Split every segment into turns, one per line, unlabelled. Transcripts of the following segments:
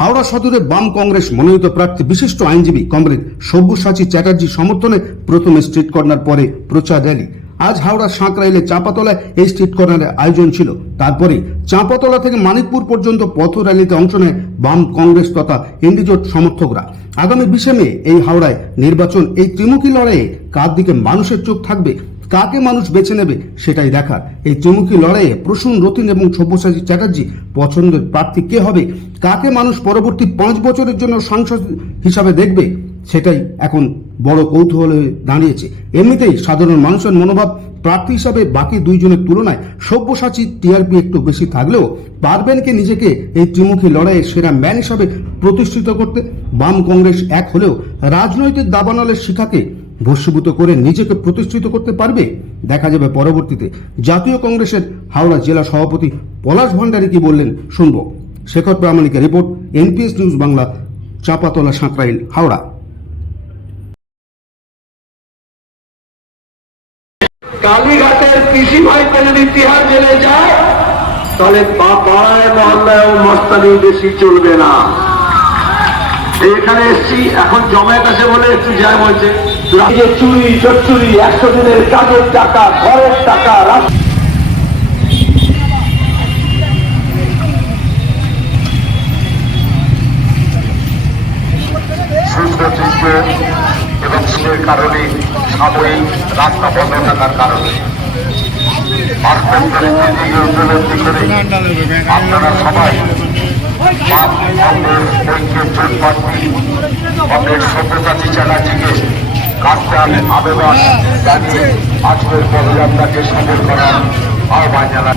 হাওড়া সদরে বাম কংগ্রেস মনোনীত প্রার্থী, বিশিষ্ট আইনজীবী কমরেড সব্যসাচী চ্যাটার্জি সমর্থনে প্রথমে স্ট্রিট কর্নার পরে প্রচার র্যালি। আজ হাওড়া সাঁকরাইলে চাঁপাতলায় এই স্ট্রিট কর্নারের আয়োজন ছিল। তারপরে চাঁপাতলা থেকে মানিকপুর পর্যন্ত পথ র্যালিতে অংশ নেয় বাম কংগ্রেস তথা ইন্ডিজোট সমর্থকরা। আগামী বিশে মে এই হাওড়ায় নির্বাচন। এই ত্রিমুখী লড়াইয়ে কার দিকে মানুষের চোখ থাকবে, কাকে মানুষ বেছে নেবে সেটাই দেখার। এই ত্রিমুখী লড়াইয়ে প্রসূন, রতিন এবং সব্যসাচী চ্যাটার্জি পছন্দের প্রার্থী কে হবে, কাকে মানুষ পরবর্তী পাঁচ বছরের জন্য সাংসদ হিসাবে দেখবে সেটাই এখন বড় কৌতূহল হয়ে দাঁড়িয়েছে। এমনিতেই সাধারণ মানুষের মনোভাব প্রার্থী হিসাবে বাকি দুইজনের তুলনায় সব্যসাচী টিআরপি একটু বেশি থাকলেও পারবেন কি নিজেকে এই ত্রিমুখী লড়াইয়ে সেরা ম্যান হিসাবে প্রতিষ্ঠিত করতে বাম কংগ্রেস এক হলেও রাজনৈতিক দাবানলের শিখাকে ভস্মীভূত করে নিজেকে প্রতিষ্ঠিত করতে পারবে? দেখা যাবে পরবর্তীতে। জাতীয় কংগ্রেসের হাওড়া জেলা সভাপতি পলাশ ভান্ডারী কি বললেন শুনব। Shekhar প্রামাণিকের report, NPS news Bangla, Chapatala Sankrail Howrah.
কালীঘাটের কৃষি ভাইকে যদি তিহার জেলে যায় তাহলে পা- পাড়ায় মহল্লায় মস্তানি বেশি চলবে না। এখানে এসছি এখন জমায়েত আছে বলে একটু যায় বলছে। যে চুরি চুরি একশো দিনের কাজের টাকা ঘরের টাকা রাস্তা
এবং কারণে সাময়িক রাস্তা বন্ধ থাকার কারণে। আপনারা সবাই সব্যসাচী চ্যাটার্জিকে কাজটা আবেদন জানিয়ে আজকের পদযাত্রাকে সফল করার আহ্বান জানান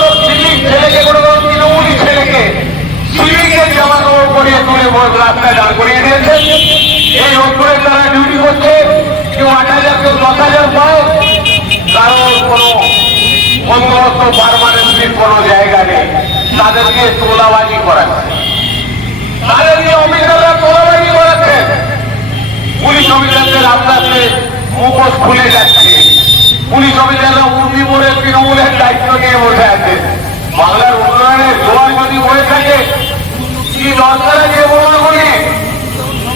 সিভিকের জামা পুলিশ অফিসারদের আস্তে আস্তে খুলে যাচ্ছে পুলিশ অফিসাররা উর্দি পরে তৃণমূলের দায়িত্ব নিয়ে বসে আছে। বাংলার উন্নয়নের জোয়ার যদি বয়ে থাকে কি দরকার আছে বলি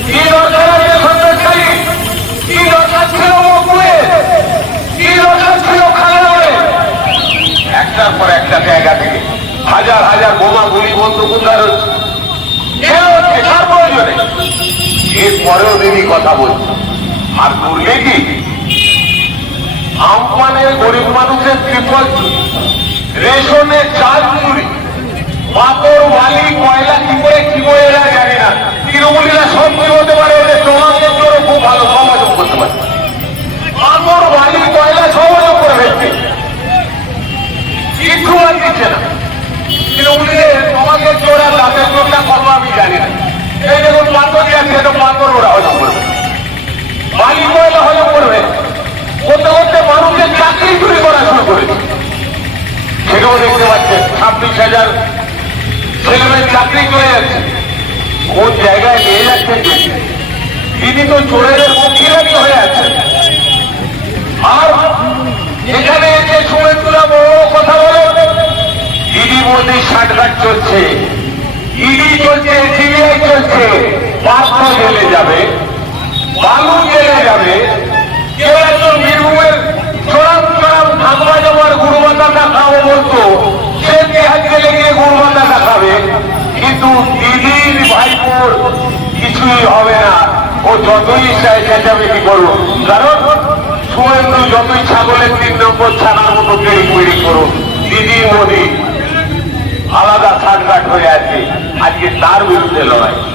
কি দরকার আছে কি দরকার ছিল গরিব মানুষের ত্রিপল রেশনের চাল চুরি পাথর, বালি, কয়লা, কি করে এরা জানি না। তৃণমূলীরা কি হতে পারে, ওদের সমাজের খুব ভালো সমাজও করতে পারে। পাথর বালি, কয়লা সমাজও করে ফেলছে। কিচ্ছু আর দিচ্ছে না। মানুষের চাকরি করা শুরু করেছে। সেটাও দেখতে ছাব্বিশ হাজার ছেলেমেয়ের চাকরি চলে যাচ্ছে। কিন্তু হয়ে আছে আর এখানে যে বড় কথা বলে, ইডি মোদীর সাটঘাট চলছে। ইডি চলছে, সিবিআই চলছে। পাত্র জেলে যাবে, বালু জেলে যাবে। কেউ একজন বীরভূমের চূড়ান্ত যতই ইচ্ছায় চেঁচামেচি করব? কারণ শুভেন্দু যতই ছাগলের তিন নম্বর ছানার মতো তৈরি তৈরি করো দিদি, মোদী, আলাদা ছাটঘাট হয়ে আছে। আজকে তার বিরুদ্ধে লড়াই।